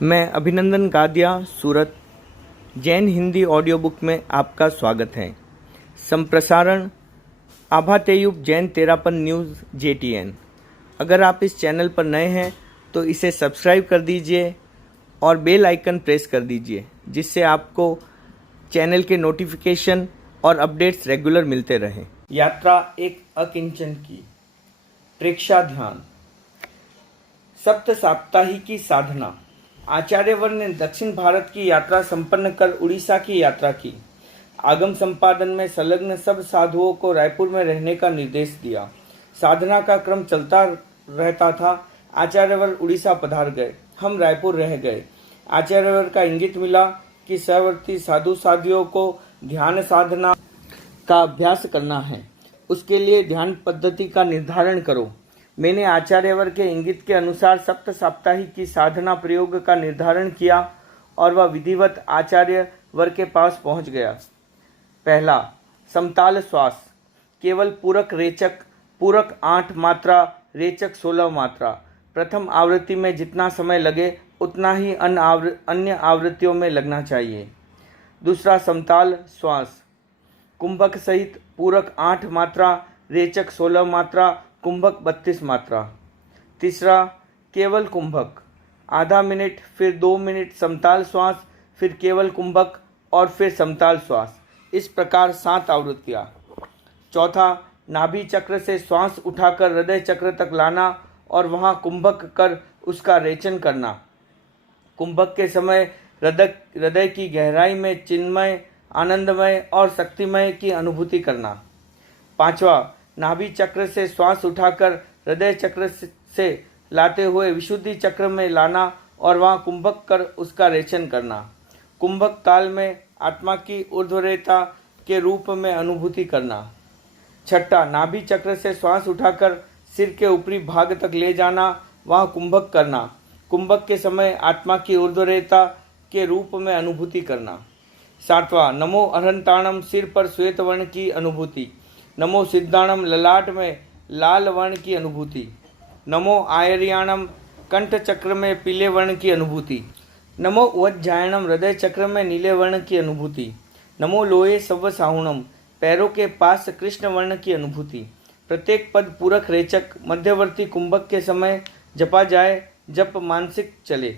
मैं अभिनंदन गादिया सूरत Jain Hindi audio book में आपका स्वागत है। संप्रसारण आभा तेयुब जैन तेरापन न्यूज़ JTN। अगर आप इस चैनल पर नए हैं तो इसे सब्सक्राइब कर दीजिए और बेल आइकन प्रेस कर दीजिए, जिससे आपको चैनल के नोटिफिकेशन और अपडेट्स रेगुलर मिलते रहें। यात्रा एक अकिंचन की प्रेक्षा ध्यान। सप्त साप्ताहिकी साधना। आचार्यवर ने दक्षिण भारत की यात्रा संपन्न कर उड़ीसा की यात्रा की। आगम संपादन में संलग्न सब साधुओं को रायपुर में रहने का निर्देश दिया। साधना का क्रम चलता रहता था। आचार्यवर उड़ीसा पधार गए, हम रायपुर रह गए। आचार्यवर का इंगित मिला कि सहवर्ती साधु साधियों को ध्यान साधना का अभ्यास करना है, उसके लिए ध्यान पद्धति का निर्धारण करो। मैंने आचार्यवर के इंगित के अनुसार सप्त साप्ताहिक की साधना प्रयोग का निर्धारण किया और वह विधिवत आचार्यवर के पास पहुंच गया। पहला, समताल श्वास। केवल पूरक रेचक, पूरक 8 मात्रा, रेचक 16 मात्रा। प्रथम आवृत्ति में जितना समय लगे उतना ही अन्य आवृत्तियों में लगना चाहिए। दूसरा, समताल श्वास। कुंभक सहित पूरक 8 मात्रा, रेचक 16 मात्रा, कुंभक 32 मात्रा। तीसरा, केवल कुंभक, आधा मिनट, फिर 2 मिनट समताल श्वास, फिर केवल कुंभक और फिर समताल श्वास। इस प्रकार 7 आवृत्तियाँ। चौथा, नाभि चक्र से श्वास उठाकर हृदय चक्र तक लाना और वहाँ कुंभक कर उसका रेचन करना। कुंभक के समय हृदय की गहराई में चिन्मय, आनंदमय और शक्तिमय की अनुभूति करना। पांचवा, नाभि चक्र से श्वास उठाकर हृदय चक्र से लाते हुए विशुद्धि चक्र में लाना और वहाँ कुंभक कर उसका रेचन करना। कुंभक ताल में आत्मा की ऊर्ध्वरेता के रूप में अनुभूति करना। छठा, नाभि चक्र से श्वास उठाकर सिर के ऊपरी भाग तक ले जाना, वहाँ कुंभक करना। कुंभक के समय आत्मा की ऊर्ध्वरेता के रूप में अनुभूति करना। सातवां, नमो अरहंताणम, सिर पर श्वेत वर्ण की अनुभूति। नमो सिद्धाणम, ललाट में लाल वर्ण की अनुभूति। नमो आयर्याणम, कंठ चक्र में पीले वर्ण की अनुभूति। नमो उज्जायणम, हृदय चक्र में नीले वर्ण की अनुभूति। नमो लोये सव्व साहुणम, पैरों के पास कृष्ण वर्ण की अनुभूति। प्रत्येक पद पूरक रेचक मध्यवर्ती कुंभक के समय जपा जाए, जप मानसिक चले।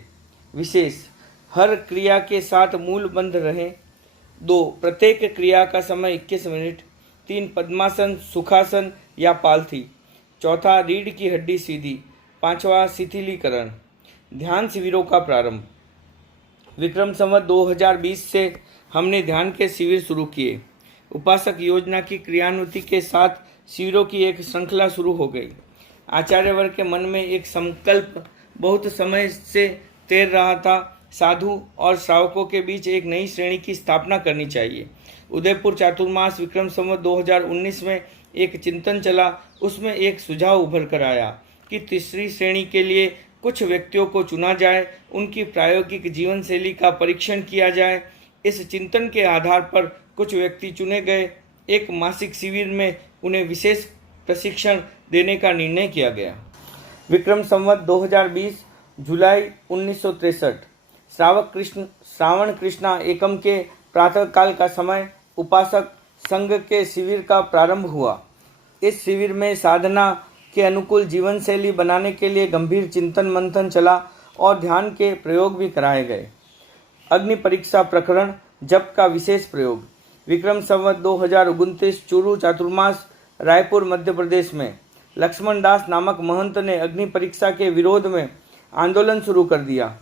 विशेष, हर क्रिया के साथ मूल बंध रहे। 2, प्रत्येक क्रिया का समय 21 मिनट। 3, पद्मासन, सुखासन या पालथी। चौथा, रीढ़ की हड्डी सीधी। 5वां, शिथिलीकरण। ध्यान शिविरों का प्रारंभ। विक्रम संवत 2020 से हमने ध्यान के शिविर शुरू किए। उपासक योजना की क्रियान्विति के साथ शिविरों की एक श्रृंखला शुरू हो गई। आचार्यवर के मन में एक संकल्प बहुत समय से तैर रहा था। साधु और श्रावकों के बीच एक नई श्रेणी की स्थापना करनी चाहिए। उदयपुर चातुर्मास विक्रम संवत 2019 में एक चिंतन चला। उसमें एक सुझाव उभर कर आया कि तीसरी श्रेणी के लिए कुछ व्यक्तियों को चुना जाए, उनकी प्रायोगिक जीवन शैली का परीक्षण किया जाए। इस चिंतन के आधार पर कुछ व्यक्ति चुने गए। एक मासिक शिविर में उन्हें विशेष प्रशिक्षण देने का निर्णय किया गया। विक्रम संवत 2020 जुलाई 1963 श्रावण कृष्णा एकम के प्रातःकाल का समय उपासक संघ के शिविर का प्रारंभ हुआ। इस शिविर में साधना के अनुकूल जीवन शैली बनाने के लिए गंभीर चिंतन मंथन चला और ध्यान के प्रयोग भी कराए गए। अग्नि परीक्षा प्रकरण जप का विशेष प्रयोग। विक्रम संवत 2029 चूरू चातुर्मास रायपुर मध्य प्रदेश में लक्ष्मण दास नामक महंत ने अग्नि परीक्षा के विरोध में आंदोलन शुरू कर दिया।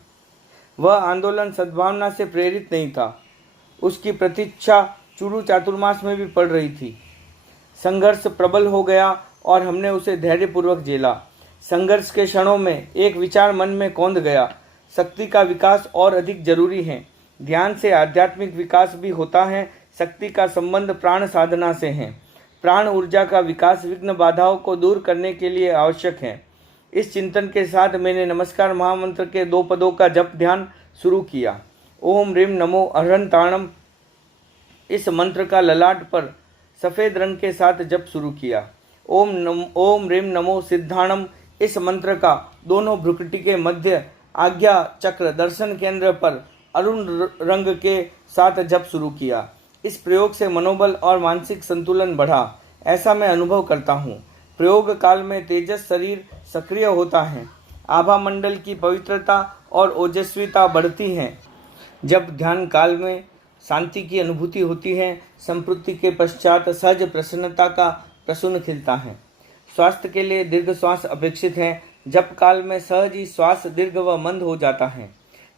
वह आंदोलन सद्भावना से प्रेरित नहीं था। उसकी प्रतीक्षा चूरू चातुर्मास में भी पड़ रही थी। संघर्ष प्रबल हो गया और हमने उसे धैर्यपूर्वक झेला। संघर्ष के क्षणों में एक विचार मन में कौंध गया, शक्ति का विकास और अधिक जरूरी है। ध्यान से आध्यात्मिक विकास भी होता है। शक्ति का संबंध प्राण साधना से है। प्राण ऊर्जा का विकास विघ्न बाधाओं को दूर करने के लिए आवश्यक है। इस चिंतन के साथ मैंने नमस्कार महामंत्र के 2 पदों का जप ध्यान शुरू किया। ओम ह्रीम नमो अरहंताणम, इस मंत्र का ललाट पर सफ़ेद रंग के साथ जप शुरू किया। ओम ह्रीम नमो सिद्धाणम, इस मंत्र का दोनों भ्रुकुटी के मध्य आज्ञा चक्र दर्शन केंद्र पर अरुण रंग के साथ जप शुरू किया। इस प्रयोग से मनोबल और मानसिक संतुलन बढ़ा, ऐसा मैं अनुभव करता हूँ। प्रयोग काल में तेजस शरीर सक्रिय होता है, आभा मंडल की पवित्रता और ओजस्विता बढ़ती है। जब ध्यान काल में शांति की अनुभूति होती है, संतृप्ति के पश्चात सहज प्रसन्नता का प्रसून खिलता है। स्वास्थ्य के लिए दीर्घ श्वास अपेक्षित है। जप काल में सहज ही श्वास दीर्घ व मंद हो जाता है।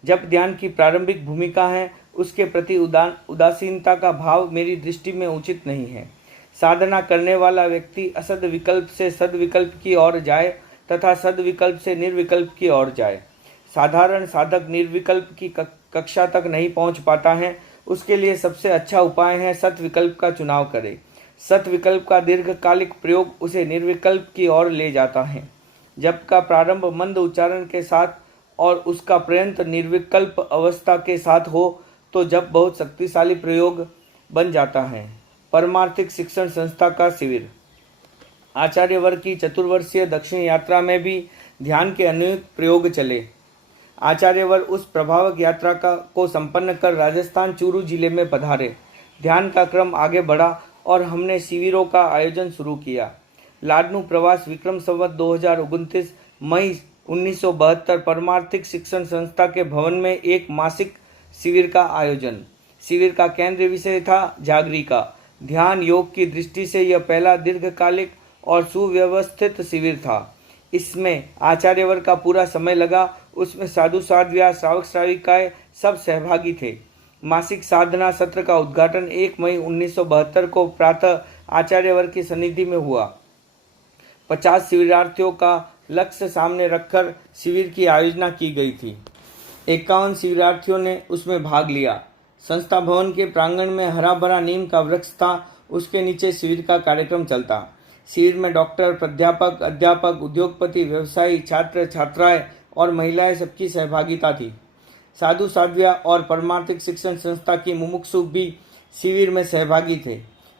जब ध्यान की प्रारंभिक भूमिका है, उसके प्रति उदासीनता का भाव मेरी दृष्टि में उचित नहीं है। साधना करने वाला व्यक्ति असद विकल्प से सद्विकल्प की ओर जाए तथा सद्विकल्प से निर्विकल्प की ओर जाए। साधारण साधक निर्विकल्प की कक्षा तक नहीं पहुंच पाता है, उसके लिए सबसे अच्छा उपाय है सत्विकल्प का चुनाव करे। सत्विकल्प का दीर्घकालिक प्रयोग उसे निर्विकल्प की ओर ले जाता है। जप का प्रारंभ मंद उच्चारण के साथ और उसका पर्यंत निर्विकल्प अवस्था के साथ हो तो जप बहुत शक्तिशाली प्रयोग बन जाता है। परमार्थिक शिक्षण संस्था का शिविर। आचार्यवर की चतुर्वर्षीय दक्षिण यात्रा में भी ध्यान के अनेक प्रयोग चले। आचार्यवर उस प्रभावक यात्रा को संपन्न कर राजस्थान चूरू जिले में पधारे। ध्यान का क्रम आगे बढ़ा और हमने शिविरों का आयोजन शुरू किया। लाडनू प्रवास विक्रम संवत 2029 मई 1972 परमार्थिक शिक्षण संस्था के भवन में एक मासिक शिविर का आयोजन। शिविर का केंद्रीय विषय था जागरिका। ध्यान योग की दृष्टि से यह पहला दीर्घकालिक और सुव्यवस्थित शिविर था। इसमें आचार्यवर का पूरा समय लगा। उसमें साधु साध्विया श्रावक श्राविकाएं सब सहभागी थे। मासिक साधना सत्र का उद्घाटन 1 मई 1972 को प्रातः आचार्यवर की सन्निधि में हुआ। 50 शिविरार्थियों का लक्ष्य सामने रखकर शिविर की आयोजना की गई थी। 51 शिविरार्थियों ने उसमें भाग लिया। संस्था भवन के प्रांगण में हरा भरा नीम का वृक्ष था, उसके नीचे शिविर का कार्यक्रम चलता। शिविर में डॉक्टर, प्राध्यापक, अध्यापक, उद्योगपति, व्यवसायी, छात्र, छात्राएं और महिलाएं सबकी सहभागिता थी। साधु साध्विया और परमार्थिक शिक्षण संस्था की मुमुक्षु भी शिविर में सहभागी थे।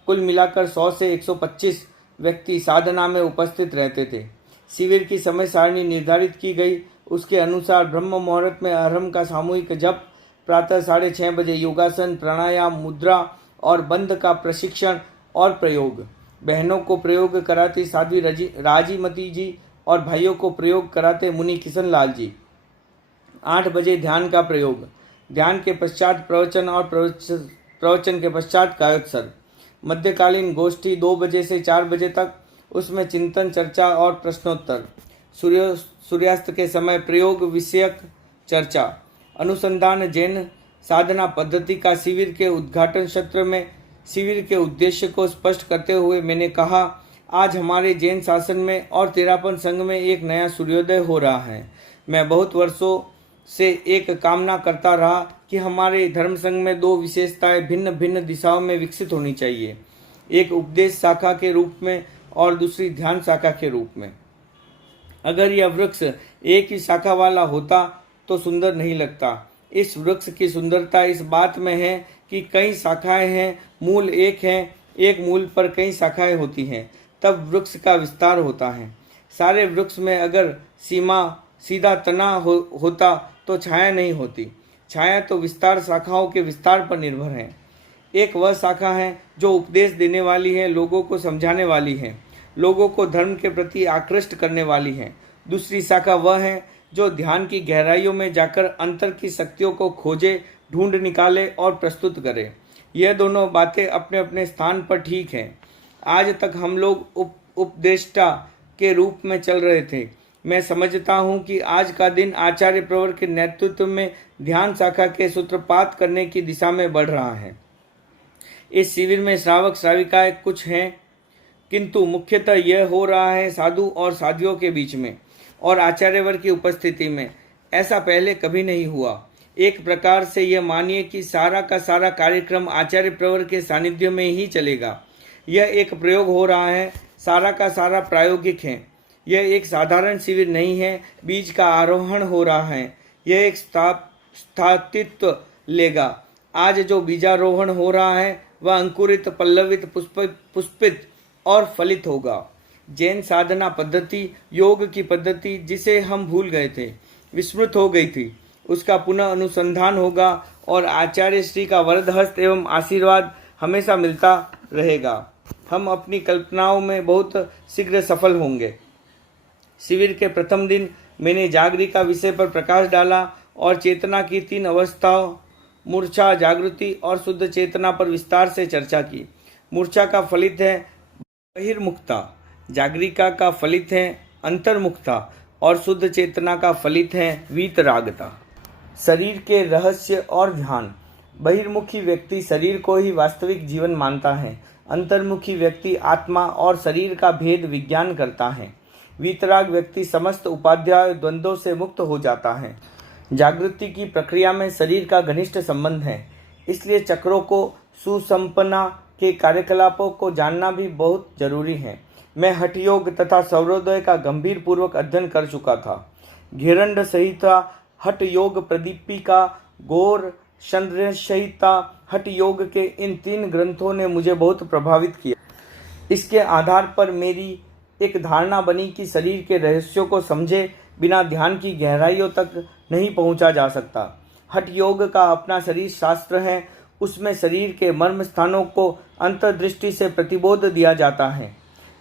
कुल मिलाकर 100 से 125 व्यक्ति साधना में उपस्थित रहते थे। शिविर की समय सारणी निर्धारित की गई। उसके अनुसार ब्रह्म मुहूर्त में अहरम का सामूहिक जप, प्रातः 6:30 बजे योगासन, प्राणायाम, मुद्रा और बंध का प्रशिक्षण और प्रयोग। बहनों को प्रयोग कराती साध्वी राजीमती जी और भाइयों को प्रयोग कराते मुनि किशन लाल जी। 8 बजे ध्यान का प्रयोग। ध्यान के पश्चात प्रवचन और प्रवचन के पश्चात कायोत्सर्ग। मध्यकालीन गोष्ठी 2 बजे से 4 बजे तक, उसमें चिंतन, चर्चा और प्रश्नोत्तर। सूर्यास्त के समय प्रयोग विषयक चर्चा। अनुसंधान जैन साधना पद्धति का शिविर के उद्घाटन सत्र में शिविर के उद्देश्य को स्पष्ट करते हुए मैंने कहा, आज हमारे जैन शासन में और तेरापन संघ में एक नया सूर्योदय हो रहा है। मैं बहुत वर्षों से एक कामना करता रहा कि हमारे धर्म संघ में 2 विशेषताएं भिन्न भिन्न दिशाओं में विकसित होनी चाहिए, एक उपदेश शाखा के रूप में और दूसरी ध्यान शाखा के रूप में। अगर यह वृक्ष एक ही शाखा वाला होता तो सुंदर नहीं लगता। इस वृक्ष की सुंदरता इस बात में है कि कई शाखाएं हैं, मूल एक है, एक मूल पर कई शाखाएं होती हैं, तब वृक्ष का विस्तार होता है। सारे वृक्ष में अगर सीधा तना होता तो छाया नहीं होती। छाया तो विस्तार शाखाओं के विस्तार पर निर्भर है। एक वह शाखा है जो उपदेश देने वाली है, लोगों को समझाने वाली है, लोगों को धर्म के प्रति आकृष्ट करने वाली है। दूसरी शाखा वह है जो ध्यान की गहराइयों में जाकर अंतर की शक्तियों को खोजे, ढूंढ निकाले और प्रस्तुत करे। यह दोनों बातें अपने अपने स्थान पर ठीक हैं। आज तक हम लोग उपदेष्टा के रूप में चल रहे थे। मैं समझता हूं कि आज का दिन आचार्य प्रवर के नेतृत्व में ध्यान शाखा के सूत्रपात करने की दिशा में बढ़ रहा है। इस शिविर में श्रावक श्राविकाएं कुछ हैं, किंतु मुख्यतः यह हो रहा है साधु और साध्वियों के बीच में और आचार्यवर की उपस्थिति में। ऐसा पहले कभी नहीं हुआ। एक प्रकार से यह मानिए कि सारा का सारा कार्यक्रम आचार्य प्रवर के सानिध्य में ही चलेगा। यह एक प्रयोग हो रहा है, सारा का सारा प्रायोगिक है। यह एक साधारण शिविर नहीं है, बीज का आरोहण हो रहा है। यह एक स्थातित्व लेगा। आज जो बीजारोहण हो रहा है वह अंकुरित, पल्लवित, पुष्पित और फलित होगा। जैन साधना पद्धति, योग की पद्धति जिसे हम भूल गए थे, विस्मृत हो गई थी, उसका पुनः अनुसंधान होगा और आचार्य श्री का वरदहस्त एवं आशीर्वाद हमेशा मिलता रहेगा। हम अपनी कल्पनाओं में बहुत शीघ्र सफल होंगे। शिविर के प्रथम दिन मैंने जागृति का विषय पर प्रकाश डाला और चेतना की 3 अवस्थाओं मूर्छा, जागृति और शुद्ध चेतना पर विस्तार से चर्चा की। मूर्छा का फलित है बहिर्मुखता, जागृति का फलित है अंतर्मुखता और शुद्ध चेतना का फलित है वीतरागता। शरीर के रहस्य और ध्यान। बहिर्मुखी व्यक्ति शरीर को ही वास्तविक जीवन मानता है। अंतर्मुखी व्यक्ति आत्मा और शरीर का भेद विज्ञान करता है। वीतराग व्यक्ति समस्त उपाध्याय द्वंद्वों से मुक्त हो जाता है। जागृति की प्रक्रिया में शरीर का घनिष्ठ संबंध है, इसलिए चक्रों को सुसंपन्ना के कार्यकलापों को जानना भी बहुत जरूरी है। मैं हठ योग तथा सौरोदय का गंभीर पूर्वक अध्ययन कर चुका था। घेरंड संहिता, हठ योग प्रदीपिका, गौर चंद्र संहिता, हठ योग के इन 3 ग्रंथों ने मुझे बहुत प्रभावित किया। इसके आधार पर मेरी एक धारणा बनी कि शरीर के रहस्यों को समझे बिना ध्यान की गहराइयों तक नहीं पहुंचा जा सकता। हठ योग का अपना शरीर शास्त्र है, उसमें शरीर के मर्म स्थानों को अंतर्दृष्टि से प्रतिबोध दिया जाता है।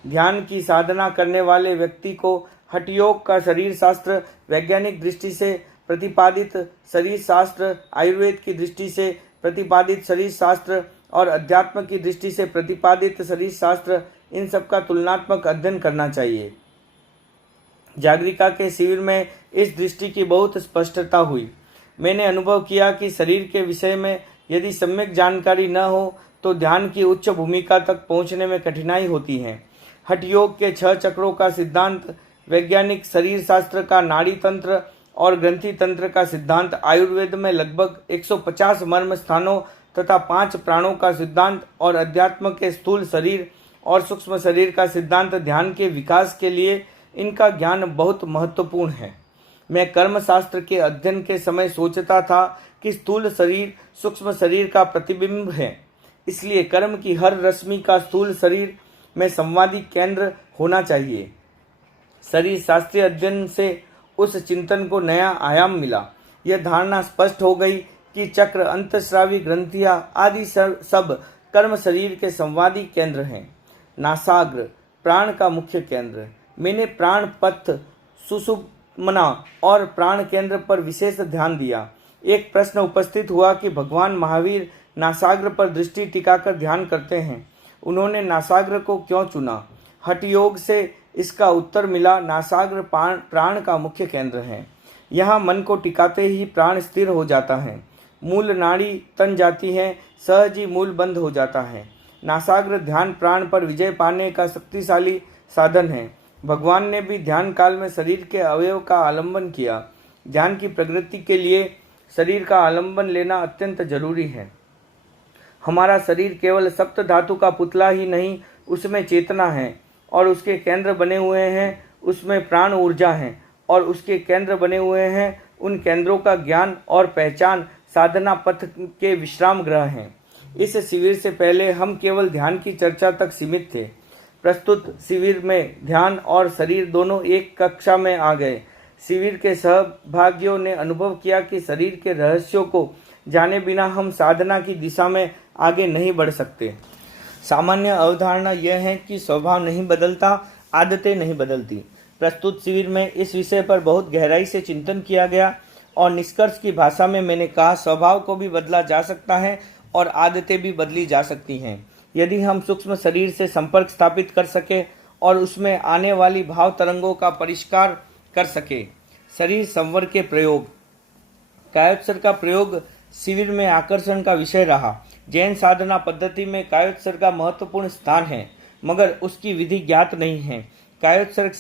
ध्यान की साधना करने वाले व्यक्ति को हठ योग का शरीर शास्त्र वैज्ञानिक दृष्टि से प्रतिपादित शरीर शास्त्र, आयुर्वेद की दृष्टि से प्रतिपादित शरीर शास्त्र और अध्यात्म की दृष्टि से प्रतिपादित शरीर शास्त्र, इन सब का तुलनात्मक अध्ययन करना चाहिए। जागरिका के शिविर में इस दृष्टि की बहुत स्पष्टता हुई। मैंने अनुभव किया कि शरीर के विषय में यदि सम्यक जानकारी न हो तो ध्यान की उच्च भूमिका तक पहुंचने में कठिनाई होती है। हठ योग के 6 चक्रों का सिद्धांत, वैज्ञानिक शरीर शास्त्र का नाड़ी तंत्र और ग्रंथि तंत्र का सिद्धांत, आयुर्वेद में लगभग 150 मर्म स्थानों तथा 5 प्राणों का सिद्धांत और अध्यात्म के स्थूल शरीर और सूक्ष्म शरीर का सिद्धांत, ध्यान के विकास के लिए इनका ज्ञान बहुत महत्वपूर्ण है। मैं कर्म शास्त्र के अध्ययन के समय सोचता था कि स्थूल शरीर सूक्ष्म शरीर का प्रतिबिंब है, इसलिए कर्म की हर रश्मि का स्थूल शरीर में संवादी केंद्र होना चाहिए। शरीर शास्त्रीय अध्ययन से उस चिंतन को नया आयाम मिला। यह धारणा स्पष्ट हो गई कि चक्र, अंतस्रावी ग्रंथियां आदि सब कर्म शरीर के संवादी केंद्र हैं। नासाग्र प्राण का मुख्य केंद्र। मैंने प्राण पथ, सुषुम्ना और प्राण केंद्र पर विशेष ध्यान दिया। एक प्रश्न उपस्थित हुआ कि भगवान महावीर नासाग्र पर दृष्टि टिकाकर ध्यान करते हैं, उन्होंने नासाग्र को क्यों चुना? हठ योग से इसका उत्तर मिला, नासाग्र प्राण का मुख्य केंद्र है। यहाँ मन को टिकाते ही प्राण स्थिर हो जाता है, मूल नाड़ी तन जाती है, सहज ही मूल बंद हो जाता है। नासाग्र ध्यान प्राण पर विजय पाने का शक्तिशाली साधन है। भगवान ने भी ध्यान काल में शरीर के अवयव का आलंबन किया। ध्यान की प्रगति के लिए शरीर का आलंबन लेना अत्यंत जरूरी है। हमारा शरीर केवल सप्त धातु का पुतला ही नहीं, उसमें चेतना है और उसके केंद्र बने हुए हैं, उसमें प्राण ऊर्जा है और उसके केंद्र बने हुए हैं। उन केंद्रों का ज्ञान और पहचान साधना पथ के विश्राम गृह हैं। इस शिविर से पहले हम केवल ध्यान की चर्चा तक सीमित थे। प्रस्तुत शिविर में ध्यान और शरीर दोनों एक कक्षा में आ गए। शिविर के सहभागियों ने अनुभव किया कि शरीर के रहस्यों को जाने बिना हम साधना की दिशा में आगे नहीं बढ़ सकते। सामान्य अवधारणा यह है कि स्वभाव नहीं बदलता, आदतें नहीं बदलती। प्रस्तुत शिविर में इस विषय पर बहुत गहराई से चिंतन किया गया और निष्कर्ष की भाषा में मैंने कहा, स्वभाव को भी बदला जा सकता है और आदतें भी बदली जा सकती हैं, यदि हम सूक्ष्म शरीर से संपर्क स्थापित कर सके और उसमें आने वाली भाव तरंगों का परिष्कार कर सके। शरीर संवर के प्रयोग। कायोत्सर्ग का प्रयोग शिविर में आकर्षण का विषय रहा। जैन साधना पद्धति में कायोत्सर्ग का महत्वपूर्ण स्थान है, मगर उसकी विधि ज्ञात नहीं है। कायोत्सर्ग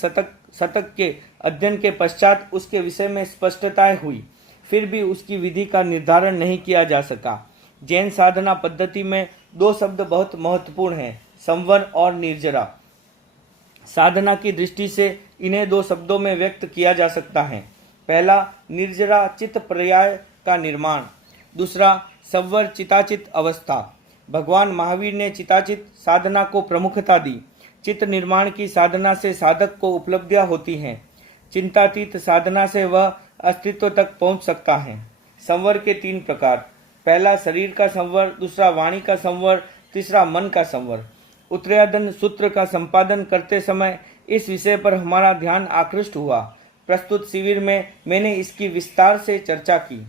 शतक के अध्ययन के पश्चात उसके विषय में स्पष्टताएं हुई, फिर भी उसकी विधि का निर्धारण नहीं किया जा सका। जैन साधना पद्धति में 2 शब्द बहुत महत्वपूर्ण हैं, संवर और निर्जरा। साधना की दृष्टि से इन्हें 2 शब्दों में व्यक्त किया जा सकता है। पहला, निर्जरा चित्त पर्याय का निर्माण, दूसरा संवर चिताचित अवस्था। भगवान महावीर ने चिताचित साधना को प्रमुखता दी। चित्त निर्माण की साधना से साधक को उपलब्धियां होती हैं। चिंतातीत साधना से वह अस्तित्व तक पहुंच सकता है। संवर के 3 प्रकार। पहला शरीर का संवर, दूसरा वाणी का संवर, तीसरा मन का संवर। उत्तरायधन सूत्र का संपादन करते समय इस विषय पर हमारा ध्यान आकृष्ट हुआ। प्रस्तुत शिविर में मैंने इसकी विस्तार से चर्चा की।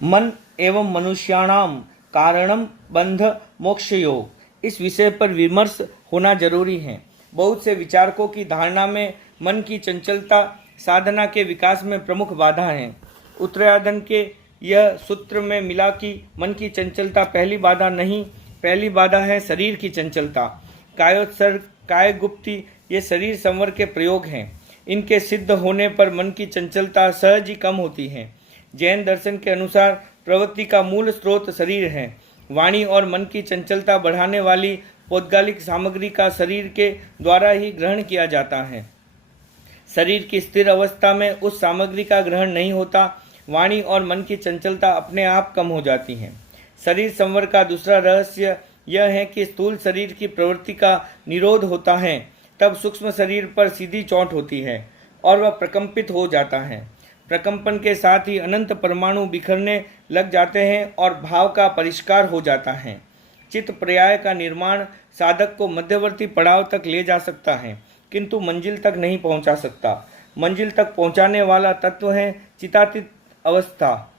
मन एवं मनुष्याणाम कारणम बंध मोक्ष योग, इस विषय पर विमर्श होना जरूरी है। बहुत से विचारकों की धारणा में मन की चंचलता साधना के विकास में प्रमुख बाधा है। उत्तरायधन के यह सूत्र में मिला कि मन की चंचलता पहली बाधा नहीं, पहली बाधा है शरीर की चंचलता। कायोत्सर्ग, कायगुप्ति ये शरीर संवर के प्रयोग हैं। इनके सिद्ध होने पर मन की चंचलता सहज ही कम होती है। जैन दर्शन के अनुसार प्रवृत्ति का मूल स्रोत शरीर है। वाणी और मन की चंचलता बढ़ाने वाली पौद्गलिक सामग्री का शरीर के द्वारा ही ग्रहण किया जाता है। शरीर की स्थिर अवस्था में उस सामग्री का ग्रहण नहीं होता। वाणी और मन की चंचलता अपने आप कम हो जाती हैं। शरीर संवर का दूसरा रहस्य यह है कि स्थूल शरीर की प्रवृत्ति का निरोध होता है, तब सूक्ष्म शरीर पर सीधी चोट होती है और वह प्रकंपित हो जाता है। प्रकंपन के साथ ही अनंत परमाणु बिखरने लग जाते हैं और भाव का परिष्कार हो जाता है। चित्त पर्याय का निर्माण साधक को मध्यवर्ती पड़ाव तक ले जा सकता है, किंतु मंजिल तक नहीं पहुंचा सकता। मंजिल तक पहुंचाने वाला तत्व है चित्तातीत अवस्था।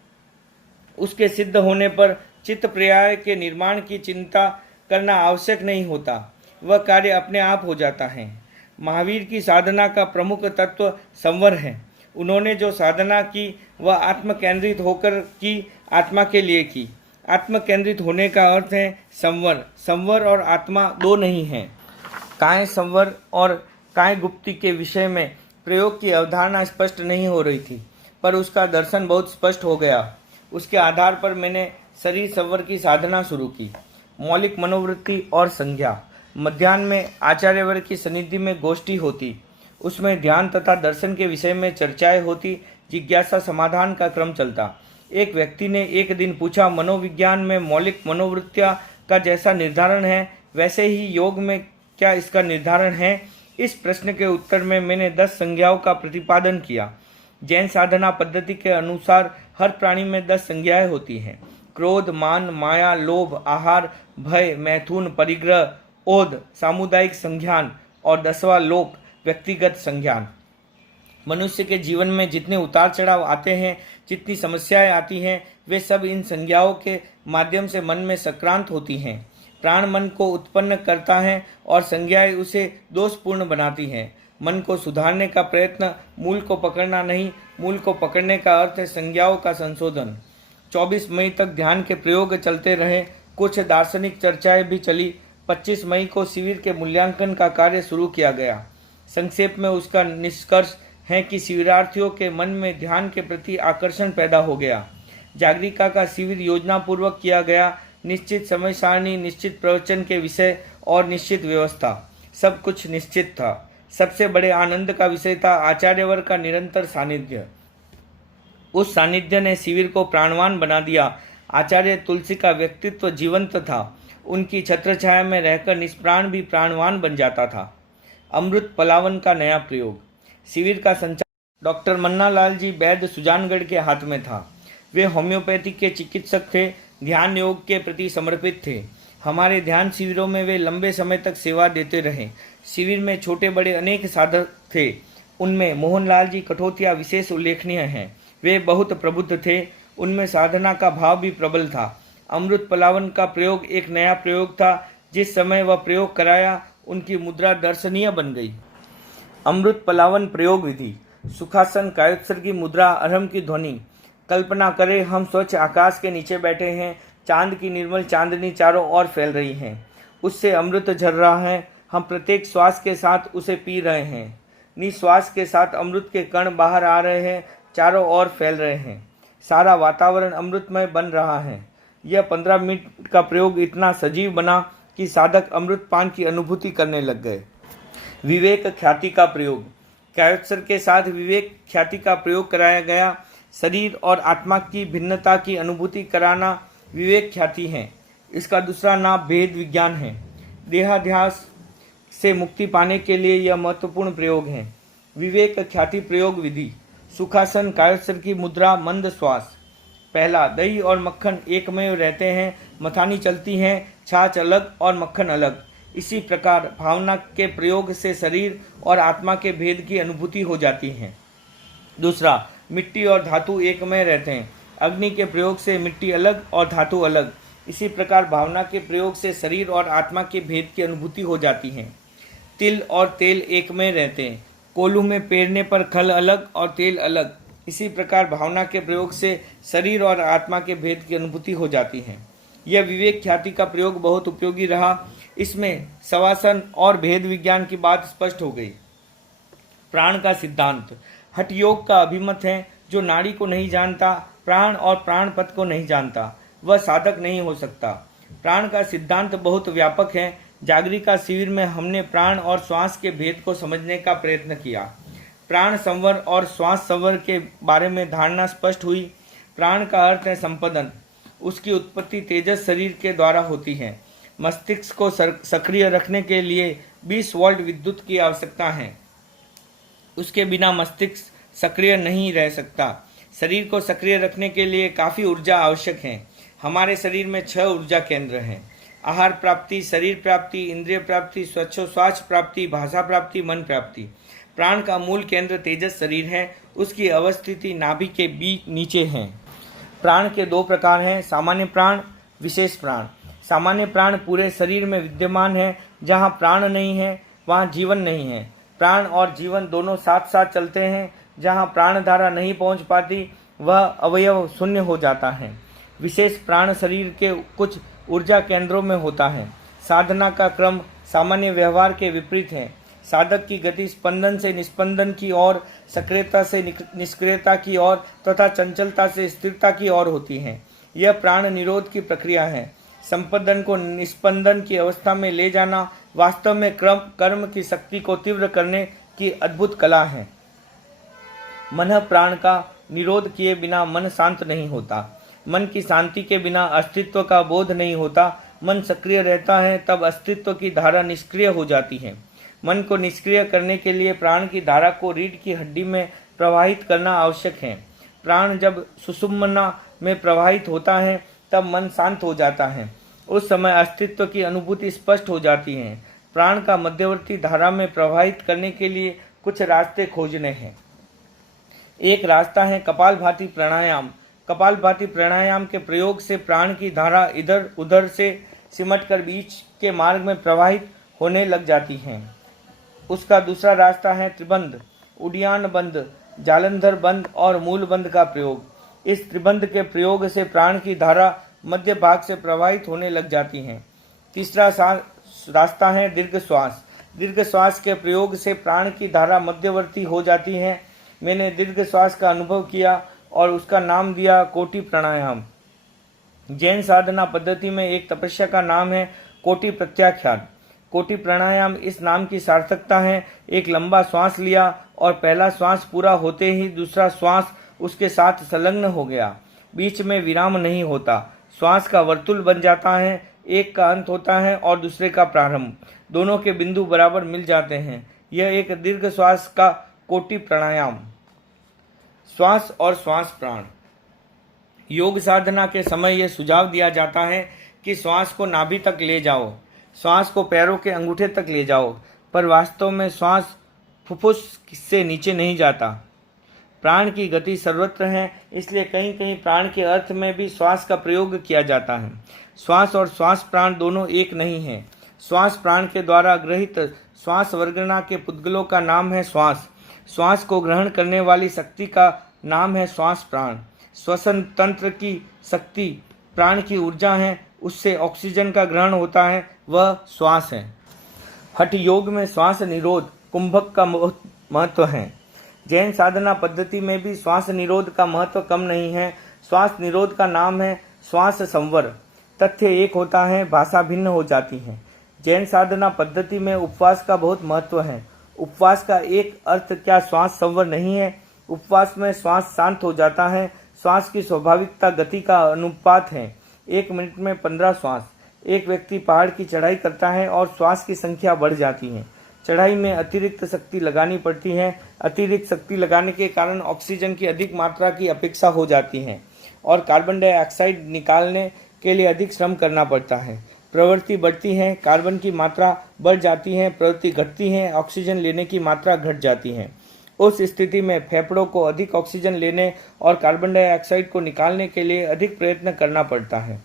उसके सिद्ध होने पर चित्त पर्याय के निर्माण की चिंता करना आवश्यक नहीं होता, वह कार्य अपने आप हो जाता है। महावीर की साधना का प्रमुख तत्व संवर है। उन्होंने जो साधना की वह आत्म केंद्रित होकर की, आत्मा के लिए की। आत्म केंद्रित होने का अर्थ है संवर। संवर और आत्मा दो नहीं हैं। काय संवर और काय गुप्ति के विषय में प्रयोग की अवधारणा स्पष्ट नहीं हो रही थी, पर उसका दर्शन बहुत स्पष्ट हो गया। उसके आधार पर मैंने शरीर संवर की साधना शुरू की। मौलिक मनोवृत्ति और संज्ञा। मध्याह्न में आचार्यवर्ग की सन्निधि में गोष्ठी होती, उसमें ध्यान तथा दर्शन के विषय में चर्चाएं होती, जिज्ञासा समाधान का क्रम चलता। एक व्यक्ति ने एक दिन पूछा, मनोविज्ञान में मौलिक मनोवृत्तियां का जैसा निर्धारण है वैसे ही योग में क्या इसका निर्धारण है? इस प्रश्न के उत्तर में मैंने 10 संज्ञाओं का प्रतिपादन किया। जैन साधना पद्धति के अनुसार हर प्राणी में 10 संज्ञाएं होती हैं। क्रोध, मान, माया, लोभ, आहार, भय, मैथुन, परिग्रह, ओध, सामुदायिक संज्ञान और 10वां लोक, व्यक्तिगत संज्ञान। मनुष्य के जीवन में जितने उतार चढ़ाव आते हैं, जितनी समस्याएं आती हैं, वे सब इन संज्ञाओं के माध्यम से मन में सक्रांत होती हैं। प्राण मन को उत्पन्न करता है और संज्ञाएं उसे दोषपूर्ण बनाती हैं। मन को सुधारने का प्रयत्न मूल को पकड़ना नहीं, मूल को पकड़ने का अर्थ है संज्ञाओं का संशोधन। 24 मई तक ध्यान के प्रयोग चलते रहे। कुछ दार्शनिक चर्चाएं भी चली। 25 मई को शिविर के मूल्यांकन का कार्य शुरू किया गया। संक्षेप में उसका निष्कर्ष है कि शिविरार्थियों के मन में ध्यान के प्रति आकर्षण पैदा हो गया। जागरिका का शिविर योजनापूर्वक किया गया। निश्चित समय सारणी, निश्चित प्रवचन के विषय और निश्चित व्यवस्था, सब कुछ निश्चित था। सबसे बड़े आनंद का विषय था आचार्यवर्ग का निरंतर सानिध्य। उस सानिध्य ने शिविर को प्राणवान बना दिया। आचार्य तुलसी का व्यक्तित्व जीवंत था। उनकी छत्रछाया में रहकर निष्प्राण भी प्राणवान बन जाता था। अमृत पलावन का नया प्रयोग। शिविर का संचालन डॉक्टर मन्नालाल जी वैद्य सुजानगढ़ के हाथ में था। वे होम्योपैथी के चिकित्सक थे, ध्यान योग के प्रति समर्पित थे। हमारे ध्यान शिविरों में वे लंबे समय तक सेवा देते रहे। शिविर में छोटे बड़े अनेक साधक थे, उनमें मोहनलाल जी कठोतिया विशेष उल्लेखनीय हैं। वे बहुत प्रबुद्ध थे, उनमें साधना का भाव भी प्रबल था। अमृत पलावन का प्रयोग एक नया प्रयोग था। जिस समय वह प्रयोग कराया, उनकी मुद्रा दर्शनीय बन गई। अमृत पलावन प्रयोग विधि। सुखासन, कायोत्सर्गी मुद्रा, अरहम की ध्वनि। कल्पना करें हम स्वच्छ आकाश के नीचे बैठे हैं। चांद की निर्मल चांदनी चारों ओर फैल रही है, उससे अमृत झर रहा है। हम प्रत्येक श्वास के साथ उसे पी रहे हैं। निश्वास के साथ अमृत के कण बाहर आ रहे हैं, चारों ओर फैल रहे हैं। सारा वातावरण अमृतमय बन रहा है। यह 15 मिनट का प्रयोग इतना सजीव बना कि साधक अमृत पान की अनुभूति करने लग गए। विवेक ख्याति का प्रयोग। कायोत्सर्ग के साथ विवेक ख्याति का प्रयोग कराया गया। शरीर और आत्मा की भिन्नता की अनुभूति कराना विवेक ख्याति है। इसका दूसरा नाम भेद विज्ञान है। देहाध्यास से मुक्ति पाने के लिए यह महत्वपूर्ण प्रयोग है। विवेक ख्याति प्रयोग विधि। सुखासन कायोत्सर्ग की मुद्रा मंद श्वास। पहला, दही और मक्खन एक में रहते हैं, मथानी चलती हैं, छाछ अलग और मक्खन अलग। इसी प्रकार भावना के प्रयोग से शरीर और आत्मा के भेद की अनुभूति हो जाती है। दूसरा, मिट्टी और धातु एक में रहते हैं, अग्नि के प्रयोग से मिट्टी अलग और धातु अलग। इसी प्रकार भावना के प्रयोग से शरीर और आत्मा के भेद की अनुभूति हो जाती है। तिल और तेल एक में रहते हैं, कोल्हू में पेरने पर खल अलग और तेल अलग। इसी प्रकार भावना के प्रयोग से शरीर और आत्मा के भेद की अनुभूति हो जाती है। यह विवेक ख्याति का प्रयोग बहुत उपयोगी रहा। इसमें शवासन और भेद विज्ञान की बात स्पष्ट हो गई। प्राण का सिद्धांत। हठ योग का अभिमत है, जो नाड़ी को नहीं जानता, प्राण और प्राण पद को नहीं जानता, वह साधक नहीं हो सकता। प्राण का सिद्धांत बहुत व्यापक है। जागरिका शिविर में हमने प्राण और श्वास के भेद को समझने का प्रयत्न किया। प्राण संवर और श्वास संवर के बारे में धारणा स्पष्ट हुई। प्राण का अर्थ है संपदन। उसकी उत्पत्ति तेजस शरीर के द्वारा होती है। मस्तिष्क को सक्रिय रखने के लिए 20 वोल्ट विद्युत की आवश्यकता है। उसके बिना मस्तिष्क सक्रिय नहीं रह सकता। शरीर को सक्रिय रखने के लिए काफ़ी ऊर्जा आवश्यक है। हमारे शरीर में 6 ऊर्जा केंद्र हैं: आहार प्राप्ति, शरीर प्राप्ति, इंद्रिय प्राप्ति, श्वास प्राप्ति, भाषा प्राप्ति, मन प्राप्ति। प्राण का मूल केंद्र तेजस शरीर है। उसकी अवस्थिति नाभि के नीचे है। प्राण के 2 प्रकार हैं, सामान्य प्राण, विशेष प्राण। सामान्य प्राण पूरे शरीर में विद्यमान है। जहाँ प्राण नहीं है वहाँ जीवन नहीं है। प्राण और जीवन दोनों साथ साथ चलते हैं। जहाँ प्राण धारा नहीं पहुँच पाती वह अवयव शून्य हो जाता है। विशेष प्राण शरीर के कुछ ऊर्जा केंद्रों में होता है। साधना का क्रम सामान्य व्यवहार के विपरीत है। साधक की गति स्पंदन से निस्पंदन की ओर, सक्रियता से निष्क्रियता की ओर तथा चंचलता से स्थिरता की ओर होती है। यह प्राण निरोध की प्रक्रिया है। संपदन को निस्पंदन की अवस्था में ले जाना वास्तव में कर्म की शक्ति को तीव्र करने की अद्भुत कला है। मन प्राण का निरोध किए बिना मन शांत नहीं होता। मन की शांति के बिना अस्तित्व का बोध नहीं होता। मन सक्रिय रहता है तब अस्तित्व की धारा निष्क्रिय हो जाती है। मन को निष्क्रिय करने के लिए प्राण की धारा को रीढ़ की हड्डी में प्रवाहित करना आवश्यक है। प्राण जब सुषुम्ना में प्रवाहित होता है तब मन शांत हो जाता है। उस समय अस्तित्व की अनुभूति स्पष्ट हो जाती है। प्राण का मध्यवर्ती धारा में प्रवाहित करने के लिए कुछ रास्ते खोजने हैं। एक रास्ता है कपालभाति प्राणायाम। कपालभाति प्राणायाम के प्रयोग से प्राण की धारा इधर उधर से सिमटकर बीच के मार्ग में प्रवाहित होने लग जाती है। उसका दूसरा रास्ता है त्रिबंध, उडियान बंद, जालंधर बंद और मूल बंद का प्रयोग। इस त्रिबंध के प्रयोग से प्राण की धारा मध्य भाग से प्रवाहित होने लग जाती है। तीसरा रास्ता है दीर्घ श्वास। दीर्घ श्वास के प्रयोग से प्राण की धारा मध्यवर्ती हो जाती है। मैंने दीर्घ श्वास का अनुभव किया और उसका नाम दिया कोटि प्राणायाम। जैन साधना पद्धति में एक तपस्या का नाम है कोटि प्रत्याख्यान। कोटि प्राणायाम इस नाम की सार्थकता है। एक लंबा श्वास लिया और पहला श्वास पूरा होते ही दूसरा श्वास उसके साथ संलग्न हो गया। बीच में विराम नहीं होता। श्वास का वर्तुल बन जाता है। एक का अंत होता है और दूसरे का प्रारंभ। दोनों के बिंदु बराबर मिल जाते हैं। यह एक दीर्घ श्वास का कोटि प्राणायाम। श्वास और श्वास प्राण। योग साधना के समय यह सुझाव दिया जाता है कि श्वास को नाभि तक ले जाओ, श्वास को पैरों के अंगूठे तक ले जाओ, पर वास्तव में श्वास फुफ्फुस से नीचे नहीं जाता। प्राण की गति सर्वत्र है, इसलिए कहीं कहीं प्राण के अर्थ में भी श्वास का प्रयोग किया जाता है। श्वास और श्वास प्राण दोनों एक नहीं है। श्वास प्राण के द्वारा ग्रहित श्वास वर्गना के पुद्गलों का नाम है श्वास। श्वास को ग्रहण करने वाली शक्ति का नाम है श्वास प्राण। श्वसन तंत्र की शक्ति प्राण की ऊर्जा है, उससे ऑक्सीजन का ग्रहण होता है, वह श्वास है। हठ योग में श्वास निरोध कुंभक का महत्व है। जैन साधना पद्धति में भी श्वास निरोध का महत्व कम नहीं है। श्वास निरोध का नाम है श्वास संवर। तथ्य एक होता है, भाषा भिन्न हो जाती है। जैन साधना पद्धति में उपवास का बहुत महत्व है। उपवास का एक अर्थ क्या श्वास संवर नहीं है? उपवास में श्वास शांत हो जाता है। श्वास की स्वाभाविकता गति का अनुपात है। 1 मिनट में 15 श्वास। एक व्यक्ति पहाड़ की चढ़ाई करता है और श्वास की संख्या बढ़ जाती है। चढ़ाई में अतिरिक्त शक्ति लगानी पड़ती है। अतिरिक्त शक्ति लगाने के कारण ऑक्सीजन की अधिक मात्रा की अपेक्षा हो जाती है और कार्बन डाइऑक्साइड निकालने के लिए अधिक श्रम करना पड़ता है। प्रवृत्ति बढ़ती है, कार्बन की मात्रा बढ़ जाती है, प्रवृत्ति घटती है, ऑक्सीजन लेने की मात्रा घट जाती है। उस स्थिति में फेफड़ों को अधिक ऑक्सीजन लेने और कार्बन डाइऑक्साइड को निकालने के लिए अधिक प्रयत्न करना पड़ता है।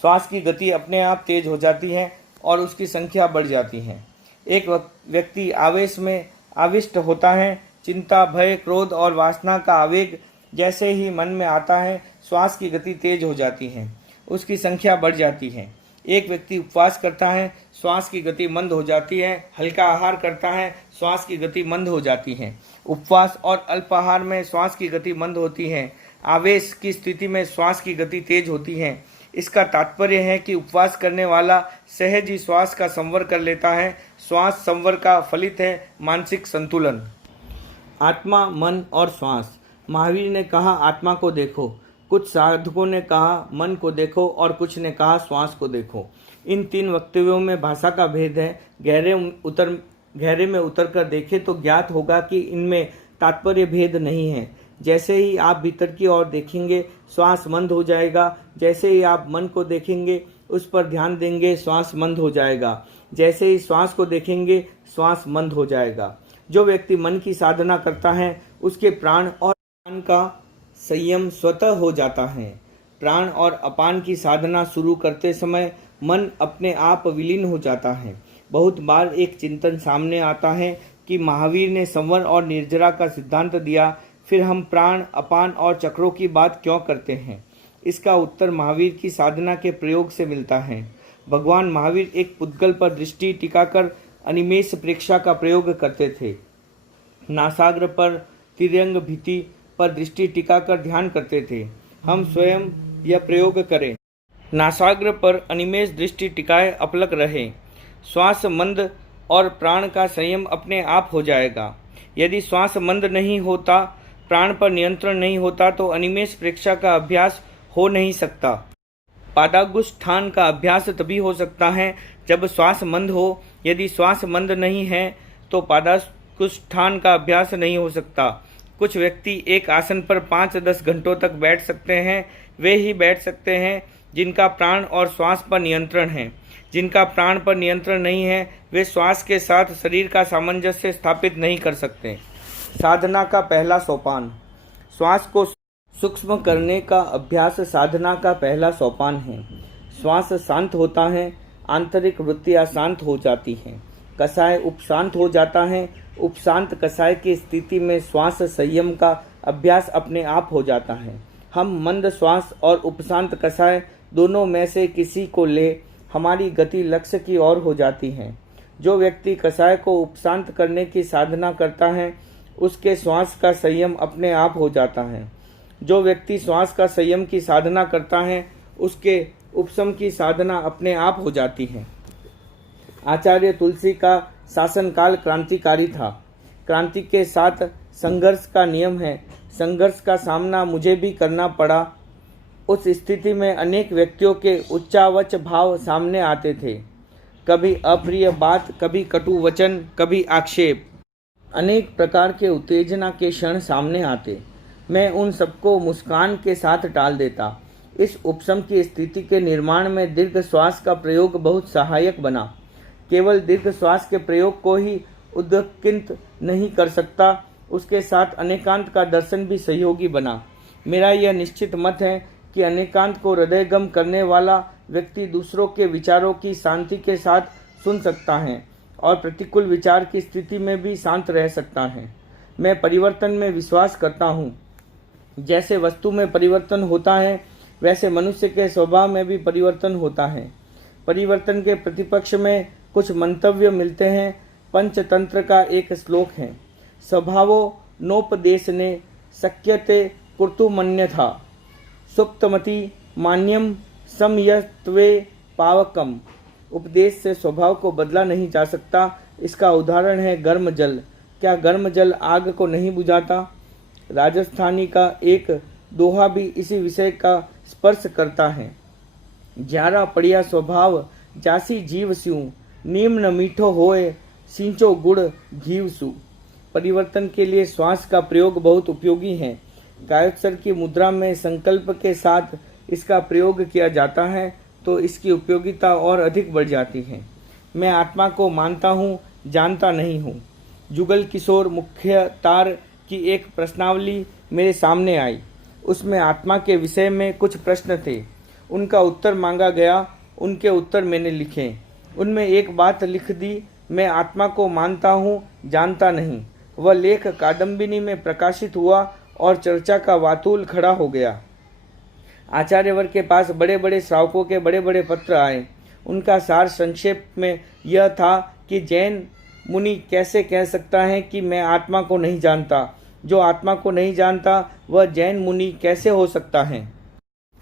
श्वास की गति अपने आप तेज हो जाती है और उसकी संख्या बढ़ जाती है। एक व्यक्ति आवेश में आविष्ट होता है। चिंता, भय, क्रोध और वासना का आवेग जैसे ही मन में आता है, श्वास की गति तेज हो जाती है, उसकी संख्या बढ़ जाती है। एक व्यक्ति उपवास करता है, श्वास की गति मंद हो जाती है। हल्का आहार करता है, श्वास की गति मंद हो जाती है। उपवास और अल्पाहार में श्वास की गति मंद होती है। आवेश की स्थिति में श्वास की गति तेज होती है। इसका तात्पर्य है कि उपवास करने वाला सहज ही श्वास का संवर कर लेता है। श्वास संवर का फलित है मानसिक संतुलन। आत्मा, मन और श्वास। महावीर ने कहा आत्मा को देखो, कुछ साधकों ने कहा मन को देखो और कुछ ने कहा श्वास को देखो। इन तीन वक्तव्यों में भाषा का भेद है। गहरे में उतर कर देखें तो ज्ञात होगा कि इनमें तात्पर्य भेद नहीं है। जैसे ही आप भीतर की ओर देखेंगे, श्वास मंद हो जाएगा। जैसे ही आप मन को देखेंगे, उस पर ध्यान देंगे, श्वास मंद हो जाएगा। जैसे ही श्वास को देखेंगे, श्वास मंद हो जाएगा। जो व्यक्ति मन की साधना करता है, उसके प्राण और अपान का संयम स्वतः हो जाता है। प्राण और अपान की साधना शुरू करते समय मन अपने आप विलीन हो जाता है। बहुत बार एक चिंतन सामने आता है कि महावीर ने संवर और निर्जरा का सिद्धांत दिया, फिर हम प्राण, अपान और चक्रों की बात क्यों करते हैं? इसका उत्तर महावीर की साधना के प्रयोग से मिलता है। भगवान महावीर एक पुद्गल पर दृष्टि टिकाकर अनिमेष प्रेक्षा का प्रयोग करते थे। नासाग्र पर, तिर्यंग भित्ति पर दृष्टि टिकाकर ध्यान करते थे। हम स्वयं यह प्रयोग करें। नासाग्र पर अनिमेष दृष्टि टिकाए अपलक रहे। श्वास मंद और प्राण का संयम अपने आप हो जाएगा। यदि श्वास मंद नहीं होता, प्राण पर नियंत्रण नहीं होता, तो अनिमेष प्रेक्षा का अभ्यास हो नहीं सकता। पादांगुष्ठान का अभ्यास तभी हो सकता है जब श्वास मंद हो। यदि श्वास मंद नहीं है तो पादांगुष्ठान का अभ्यास नहीं हो सकता। कुछ व्यक्ति एक आसन पर 5-10 घंटों तक बैठ सकते हैं। वे ही बैठ सकते हैं जिनका प्राण और श्वास पर नियंत्रण है। जिनका प्राण पर नियंत्रण नहीं है, वे श्वास के साथ शरीर का सामंजस्य स्थापित नहीं कर सकते। साधना का पहला सोपान। श्वास को सूक्ष्म करने का अभ्यास साधना का पहला सोपान है। श्वास शांत होता है, आंतरिक वृत्तियाँ शांत हो जाती हैं, कषाय उपशांत हो जाता है। उपशांत कषाय की स्थिति में श्वास संयम का अभ्यास अपने आप हो जाता है। हम मंद श्वास और उपशांत कषाय दोनों में से किसी को ले, हमारी गति लक्ष्य की ओर हो जाती है। जो व्यक्ति कषाय को उपशांत करने की साधना करता है, उसके श्वास का संयम अपने आप हो जाता है। जो व्यक्ति श्वास का संयम की साधना करता है, उसके उपशम की साधना अपने आप हो जाती है। आचार्य तुलसी का शासनकाल क्रांतिकारी था। क्रांति के साथ संघर्ष का नियम है। संघर्ष का सामना मुझे भी करना पड़ा। उस स्थिति में अनेक व्यक्तियों के उच्चावच भाव सामने आते थे। कभी अप्रिय बात, कभी कटु वचन, कभी आक्षेप, अनेक प्रकार के उत्तेजना के क्षण सामने आते। मैं उन सबको मुस्कान के साथ टाल देता। इस उपशम की स्थिति के निर्माण में दीर्घ श्वास का प्रयोग बहुत सहायक बना। केवल दीर्घ श्वास के प्रयोग को ही उद्किंत नहीं कर सकता, उसके साथ अनेकांत का दर्शन भी सहयोगी बना। मेरा यह निश्चित मत है कि अनेकांत को हृदयगम करने वाला व्यक्ति दूसरों के विचारों की शांति के साथ सुन सकता है और प्रतिकूल विचार की स्थिति में भी शांत रह सकता है। मैं परिवर्तन में विश्वास करता हूँ। जैसे वस्तु में परिवर्तन होता है, वैसे मनुष्य के स्वभाव में भी परिवर्तन होता है। परिवर्तन के प्रतिपक्ष में कुछ मंतव्य मिलते हैं। पंचतंत्र का एक श्लोक है, स्वभावो नोपदेशने शक्यते कुर्तुमन्यथा सुप्तमति मान्यम समयत्वे पावकम। उपदेश से स्वभाव को बदला नहीं जा सकता। इसका उदाहरण है गर्म जल। क्या गर्म जल आग को नहीं बुझाता? राजस्थानी का एक दोहा भी इसी विषय का स्पर्श करता है। ज्यारा पड़िया स्वभाव जासी जीव स्यूं, निम्न मीठो होए सिंचो गुड़ घीवसु। परिवर्तन के लिए श्वास का प्रयोग बहुत उपयोगी है। कायोत्सर्ग की मुद्रा में संकल्प के साथ इसका प्रयोग किया जाता है तो इसकी उपयोगिता और अधिक बढ़ जाती है। मैं आत्मा को मानता हूँ, जानता नहीं हूँ। जुगल किशोर मुख्य तार की एक प्रश्नावली मेरे सामने आई। उसमें आत्मा के विषय में कुछ प्रश्न थे। उनका उत्तर मांगा गया। उनके उत्तर मैंने लिखे। उनमें एक बात लिख दी, मैं आत्मा को मानता हूँ, जानता नहीं। वह लेख कादम्बिनी में प्रकाशित हुआ और चर्चा का वातुल खड़ा हो गया। आचार्यवर के पास बड़े बड़े श्रावकों के बड़े बड़े पत्र आए। उनका सार संक्षेप में यह था कि जैन मुनि कैसे कह सकता है कि मैं आत्मा को नहीं जानता। जो आत्मा को नहीं जानता वह जैन मुनि कैसे हो सकता है।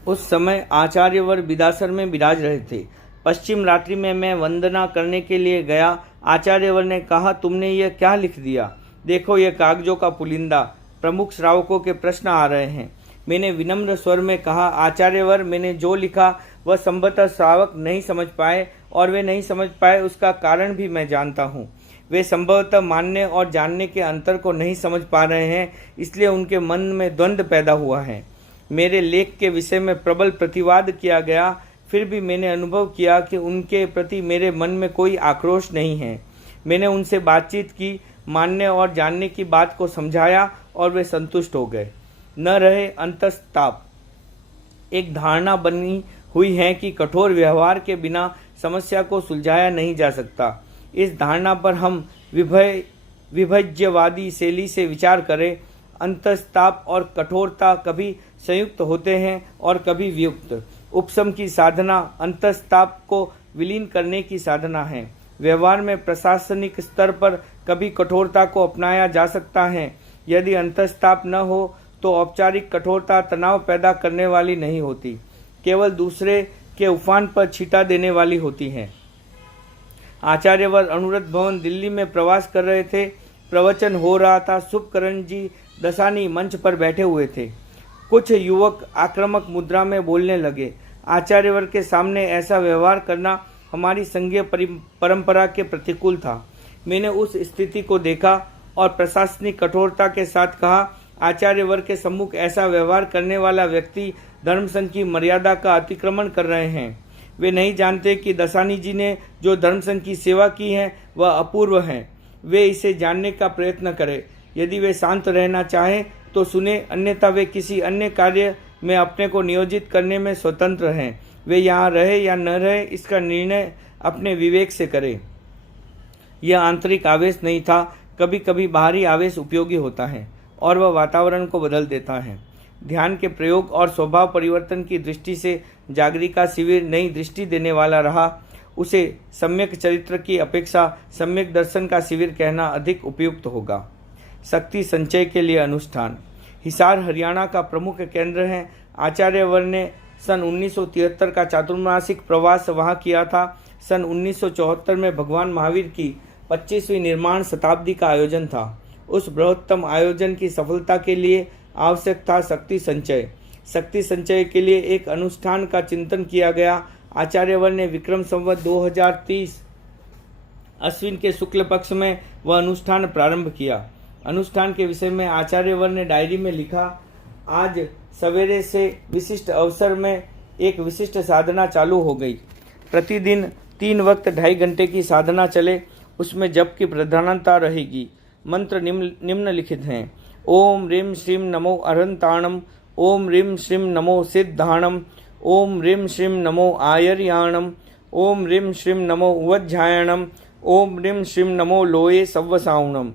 उस समय आचार्यवर बिदासर में विराज रहे थे। पश्चिम रात्रि में मैं वंदना करने के लिए गया। आचार्यवर ने कहा, तुमने यह क्या लिख दिया? देखो, यह कागजों का पुलिंदा। प्रमुख श्रावकों के प्रश्न आ रहे हैं। मैंने विनम्र स्वर में कहा, आचार्यवर, मैंने जो लिखा वह संभवतः श्रावक नहीं समझ पाए, और वे नहीं समझ पाए उसका कारण भी मैं जानता हूँ। वे संभवतः मानने और जानने के अंतर को नहीं समझ पा रहे हैं, इसलिए उनके मन में द्वंद्व पैदा हुआ है। मेरे लेख के विषय में प्रबल प्रतिवाद किया गया, फिर भी मैंने अनुभव किया कि उनके प्रति मेरे मन में कोई आक्रोश नहीं है। मैंने उनसे बातचीत की, मानने और जानने की बात को समझाया और वे संतुष्ट हो गए। न रहे अंतस्ताप। एक धारणा बनी हुई है कि कठोर व्यवहार के बिना समस्या को सुलझाया नहीं जा सकता। इस धारणा पर हम विभज्यवादी शैली से विचार करें। अंतस्ताप और कठोरता कभी संयुक्त होते हैं और कभी वियुक्त। उपशम की साधना अंतस्ताप को विलीन करने की साधना है। व्यवहार में प्रशासनिक स्तर पर कभी कठोरता को अपनाया जा सकता है। यदि अंतस्ताप न हो तो औपचारिक कठोरता तनाव पैदा करने वाली नहीं होती, केवल दूसरे के उफान पर छीटा देने वाली होती है। आचार्यवर अनुरुद्ध भवन दिल्ली में प्रवास कर रहे थे। प्रवचन हो रहा था। शुभकरण जी दसानी मंच पर बैठे हुए थे। कुछ युवक आक्रामक मुद्रा में बोलने लगे। आचार्यवर के सामने ऐसा व्यवहार करना हमारी संघीय परंपरा के प्रतिकूल था। मैंने उस स्थिति को देखा और प्रशासनिक कठोरता के साथ कहा, आचार्यवर के सम्मुख ऐसा व्यवहार करने वाला व्यक्ति धर्मसंघ की मर्यादा का अतिक्रमण कर रहे हैं। वे नहीं जानते कि दसानी जी ने जो धर्मसंघ की सेवा की है वह अपूर्व है। वे इसे जानने का प्रयत्न करें। यदि वे शांत रहना चाहें तो सुने, अन्यथा वे किसी अन्य कार्य में अपने को नियोजित करने में स्वतंत्र हैं। वे यहाँ रहे या न रहे इसका निर्णय अपने विवेक से करें। यह आंतरिक आवेश नहीं था। कभी कभी बाहरी आवेश उपयोगी होता है और वह वातावरण को बदल देता है। ध्यान के प्रयोग और स्वभाव परिवर्तन की दृष्टि से जागरिका शिविर नई दृष्टि देने वाला रहा। उसे सम्यक चरित्र की अपेक्षा सम्यक दर्शन का शिविर कहना अधिक उपयुक्त होगा। शक्ति संचय के लिए अनुष्ठान। हिसार हरियाणा का प्रमुख केंद्र है। आचार्यवर ने सन 1973 का चातुर्मासिक प्रवास वहां किया था। सन 1974 में भगवान महावीर की 25वीं निर्माण शताब्दी का आयोजन था। उस बृहत्तम आयोजन की सफलता के लिए आवश्यक था शक्ति संचय। शक्ति संचय के लिए एक अनुष्ठान का चिंतन किया गया। आचार्यवर ने विक्रम संवत 2030 अश्विन के शुक्ल पक्ष में वह अनुष्ठान प्रारंभ किया। अनुष्ठान के विषय में आचार्यवर ने डायरी में लिखा, आज सवेरे से विशिष्ट अवसर में एक विशिष्ट साधना चालू हो गई। प्रतिदिन 3 वक्त 2.5 घंटे की साधना चले। उसमें जप की प्रधानता रहेगी। मंत्र निम्नलिखित हैं। ओम ह्रीं श्रीं नमो अरहंताणम। ओम ह्रीं श्रीं नमो सिद्धाणम। ओम ह्रीं श्रीं नमो आयर्याणम। ओम ह्रीं श्रीं नमो उवज्झायणम। ओम ह्रीं श्रीं नमो लोये सव्वसावणम।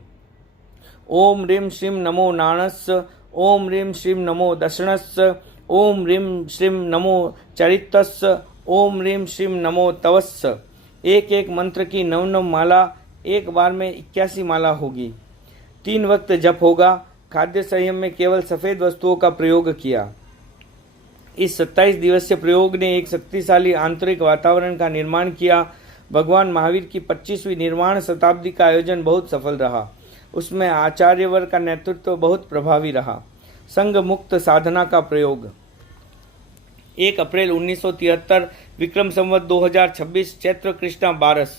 ओम ह्रीं श्रीं नमो नाणस्य। ओम ह्रीं श्रीं नमो दशणस्य। ओम ह्रीं श्रीं नमो चरितस्य। ओम ह्रीं श्रीं नमो तवस्य। एक एक मंत्र की 9 माला, एक बार में 81 माला होगी। 3 वक्त जप होगा। खाद्य संयम में केवल सफ़ेद वस्तुओं का प्रयोग किया। इस 27 दिवसीय प्रयोग ने एक शक्तिशाली आंतरिक वातावरण का निर्माण किया। भगवान महावीर की 25वीं निर्माण शताब्दी का आयोजन बहुत सफल रहा। उसमें आचार्यवर का नेतृत्व बहुत प्रभावी रहा। संघ मुक्त साधना का प्रयोग। 1 अप्रैल 1973 विक्रम संवत 2026 चैत्र कृष्णा 12।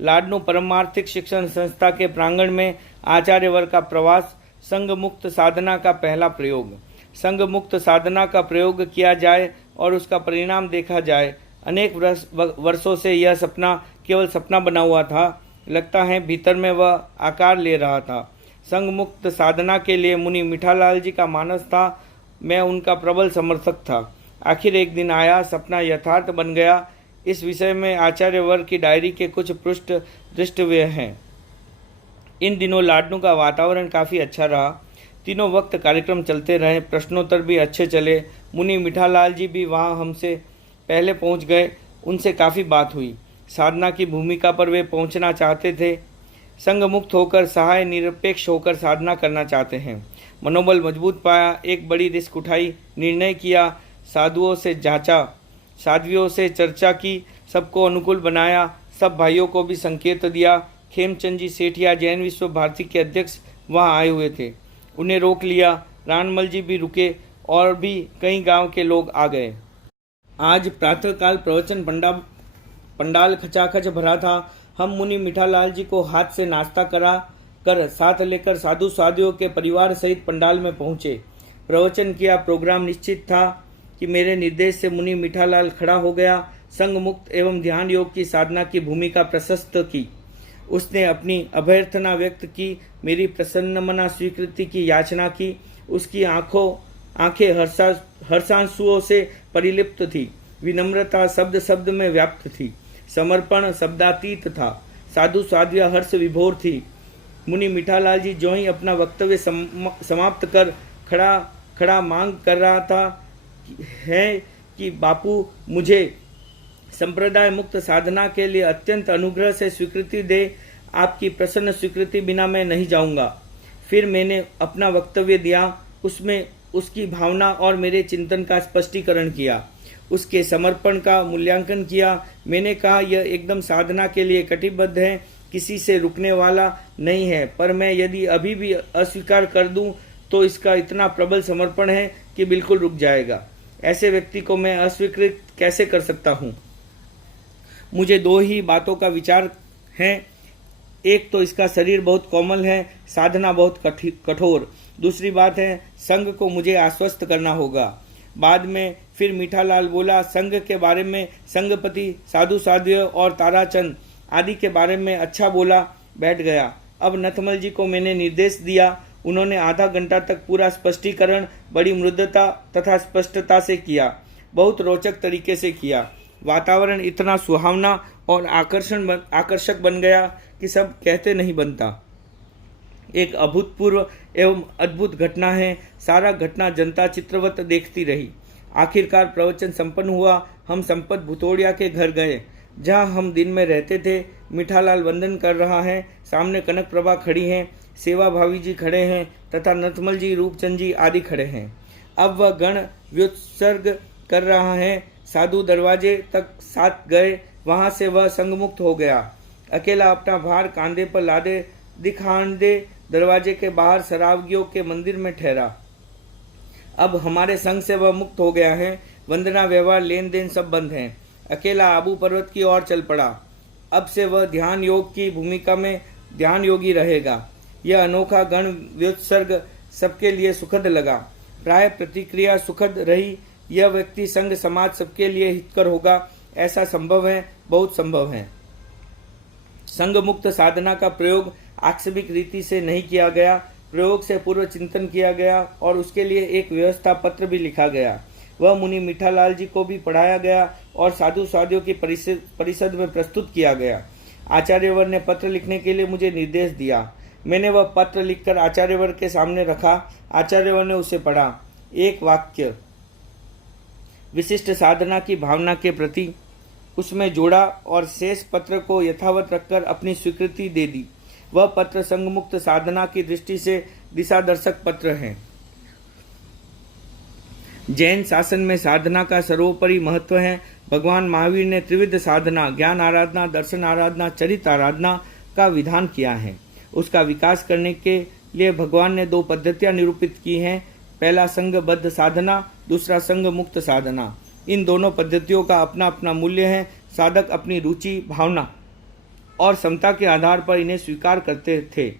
लाडनू परमार्थिक शिक्षण संस्था के प्रांगण में आचार्यवर का प्रवास, संघ मुक्त साधना का पहला प्रयोग। संघ मुक्त साधना का प्रयोग किया जाए और उसका परिणाम देखा जाए। अनेक वर्षों से यह सपना केवल सपना बना हुआ था, लगता है भीतर में वह आकार ले रहा था। संघ मुक्त साधना के लिए मुनि मीठालाल जी का मानस था, मैं उनका प्रबल समर्थक था। आखिर एक दिन आया, सपना यथार्थ बन गया। इस विषय में आचार्यवर की डायरी के कुछ पृष्ठ दृष्टव्य हैं। इन दिनों लाडनू का वातावरण काफ़ी अच्छा रहा। तीनों वक्त कार्यक्रम चलते रहे, प्रश्नोत्तर भी अच्छे चले। मुनि मीठालाल जी भी वहाँ हमसे पहले पहुँच गए, उनसे काफ़ी बात हुई। साधना की भूमिका पर वे पहुँचना चाहते थे। संघ मुक्त होकर, सहाय निरपेक्ष होकर साधना करना चाहते हैं। मनोबल मजबूत पाया, एक बड़ी रिस्क उठाई, निर्णय किया, साधुओं से जांचा, साध्वियों से चर्चा की, सबको अनुकूल बनाया, सब भाइयों को भी संकेत दिया। खेमचंद जी सेठिया जैन विश्व भारती के अध्यक्ष वहाँ आए हुए थे, उन्हें रोक लिया। रानमल जी भी रुके और भी कई गांव के लोग आ गए। आज प्रातःकाल प्रवचन पंडाल खचाखच भरा था। हम मुनि मीठालाल जी को हाथ से नाश्ता करा कर साथ लेकर साधु साधियों के परिवार सहित पंडाल में पहुंचे। प्रवचन किया। प्रोग्राम निश्चित था कि मेरे निर्देश से मुनि मीठालाल खड़ा हो गया। संघ मुक्त एवं ध्यान योग की साधना की भूमिका प्रशस्त की। उसने अपनी अभ्यर्थना व्यक्त की, मेरी प्रसन्नमना स्वीकृति की याचना की। उसकी आंखें हर्षांशुओं से परिलिप्त थी। विनम्रता शब्द शब्द में व्याप्त थी। समर्पण शब्दातीत था। साधु साध्या हर्ष विभोर थी। मुनि मीठालाल जी जो ही अपना वक्तव्य समाप्त कर खड़ा मांग कर रहा था कि बापू मुझे संप्रदाय मुक्त साधना के लिए अत्यंत अनुग्रह से स्वीकृति दे, आपकी प्रसन्न स्वीकृति बिना मैं नहीं जाऊंगा। फिर मैंने अपना वक्तव्य दिया, उसमें उसकी भावना और मेरे चिंतन का स्पष्टीकरण किया, उसके समर्पण का मूल्यांकन किया। मैंने कहा यह एकदम साधना के लिए कटिबद्ध है, किसी से रुकने वाला नहीं है, पर मैं यदि अभी भी अस्वीकार कर दूं तो इसका इतना प्रबल समर्पण है कि बिल्कुल रुक जाएगा। ऐसे व्यक्ति को मैं अस्वीकृत कैसे कर सकता हूं? मुझे दो ही बातों का विचार है, एक तो इसका शरीर बहुत कोमल है, साधना बहुत कठोर। दूसरी बात है संघ को मुझे आश्वस्त करना होगा। बाद में फिर मीठालाल बोला, संघ के बारे में संघपति साधु साध्य और ताराचंद आदि के बारे में अच्छा बोला, बैठ गया। अब नथमल जी को मैंने निर्देश दिया। उन्होंने आधा घंटा तक पूरा स्पष्टीकरण बड़ी मृदुता तथा स्पष्टता से किया, बहुत रोचक तरीके से किया। वातावरण इतना सुहावना और आकर्षक बन गया कि सब कहते नहीं बनता। एक अभूतपूर्व एवं अद्भुत घटना है। सारा घटना जनता चित्रवत देखती रही। आखिरकार प्रवचन संपन्न हुआ। हम संपत भुतोड़िया के घर गए, जहां हम दिन में रहते थे। मीठालाल वंदन कर रहा है, सामने कनक प्रभा खड़ी हैं, सेवा भावी जी खड़े हैं तथा नथमल जी, रूपचंद जी आदि खड़े हैं। अब वह गण व्युत्सर्ग कर रहा है। साधु दरवाजे तक साथ गए, वहां से वह संगमुक्त हो गया। अकेला अपना भार कांधे पर लादे दिखांडे दरवाजे के बाहर शराबगियों के मंदिर में ठहरा। अब हमारे संग से वह मुक्त हो गया है। वंदना, व्यवहार, लेन देन सब बंद हैं। अकेला आबू पर्वत की ओर चल पड़ा। अब से वह ध्यान योग की भूमिका में ध्यान योगी रहेगा। यह अनोखा गण व्युत्सर्ग सबके लिए सुखद लगा। प्राय प्रतिक्रिया सुखद रही। यह व्यक्ति संघ समाज सबके लिए हितकर होगा, ऐसा संभव है, बहुत संभव है। संघ मुक्त साधना का प्रयोग आक्षेपिक रीति से नहीं किया गया। प्रयोग से पूर्व चिंतन किया गया और उसके लिए एक व्यवस्था पत्र भी लिखा गया। वह मुनि मीठालाल जी को भी पढ़ाया गया और साधु साधियों की परिषद में प्रस्तुत किया गया। आचार्यवर ने पत्र लिखने के लिए मुझे निर्देश दिया। मैंने वह पत्र लिखकर आचार्यवर के सामने रखा। आचार्यवर ने उसे पढ़ा। एक वाक्य विशिष्ट साधना की भावना के प्रति उसमें जोड़ा और शेष पत्र को यथावत रखकर अपनी स्वीकृति दे दी। वह पत्र संघमुक्त साधना की दृष्टि से दिशादर्शक पत्र है। जैन शासन में साधना का सर्वोपरि महत्व है। भगवान महावीर ने त्रिविध साधना, ज्ञान आराधना, दर्शन आराधना, चरित आराधना का विधान किया है। उसका विकास करने के लिए भगवान ने दो पद्धतियां निरूपित की हैं। पहला संघबद्ध साधना, दूसरा संघ मुक्त साधना। इन दोनों पद्धतियों का अपना अपना मूल्य है। साधक अपनी रुचि, भावना और समता के आधार पर इन्हें स्वीकार करते थे।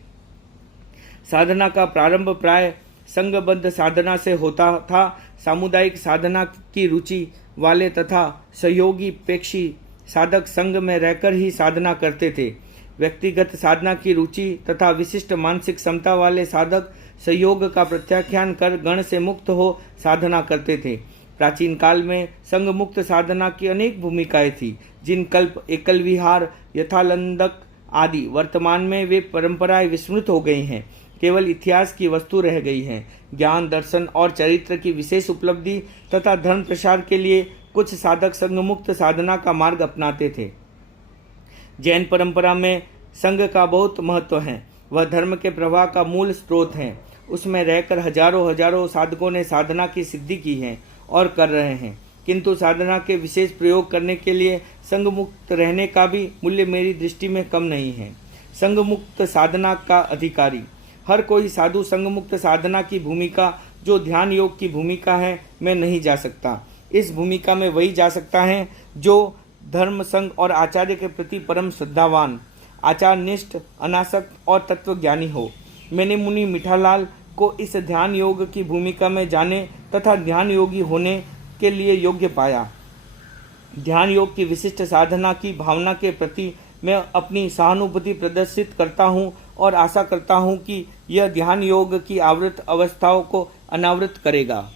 साधना का प्रारंभ प्राय संघबद्ध साधना से होता था। सामुदायिक साधना की रुचि वाले तथा सहयोगी पेक्षी साधक संघ में रहकर ही साधना करते थे। व्यक्तिगत साधना की रुचि तथा विशिष्ट मानसिक क्षमता वाले साधक सहयोग का प्रत्याख्यान कर गण से मुक्त हो साधना करते थे। प्राचीन काल में संघ मुक्त साधना की अनेक भूमिकाएं थी, जिन कल्प, एकल विहार, यथालंदक आदि वर्तमान में वे परंपराएं विस्मृत हो गई हैं, केवल इतिहास की वस्तु रह गई हैं। ज्ञान, दर्शन और चरित्र की विशेष उपलब्धि तथा धर्म प्रसार के लिए कुछ साधक संघ मुक्त साधना का मार्ग अपनाते थे। जैन परंपरा में संघ का बहुत महत्व है। वह धर्म के प्रवाह का मूल स्रोत है। उसमें रहकर हजारों साधकों ने साधना की सिद्धि की है और कर रहे हैं, किंतु साधना के विशेष प्रयोग करने के लिए संघ मुक्त रहने का भी मूल्य मेरी दृष्टि में कम नहीं है। संघ मुक्त साधना का अधिकारी हर कोई साधु संघ मुक्त साधना की भूमिका, जो ध्यान योग की भूमिका है, में नहीं जा सकता। इस भूमिका में वही जा सकता है जो धर्म, संघ और आचार्य के प्रति परम श्रद्धावान, आचार निष्ठ, अनासक्त और तत्वज्ञानी हो। मैंने मुनि मीठालाल को इस ध्यान योग की भूमिका में जाने तथा ध्यान योगी होने के लिए योग्य पाया। ध्यान योग की विशिष्ट साधना की भावना के प्रति मैं अपनी सहानुभूति प्रदर्शित करता हूँ और आशा करता हूँ कि यह ध्यान योग की आवृत अवस्थाओं को अनावृत करेगा।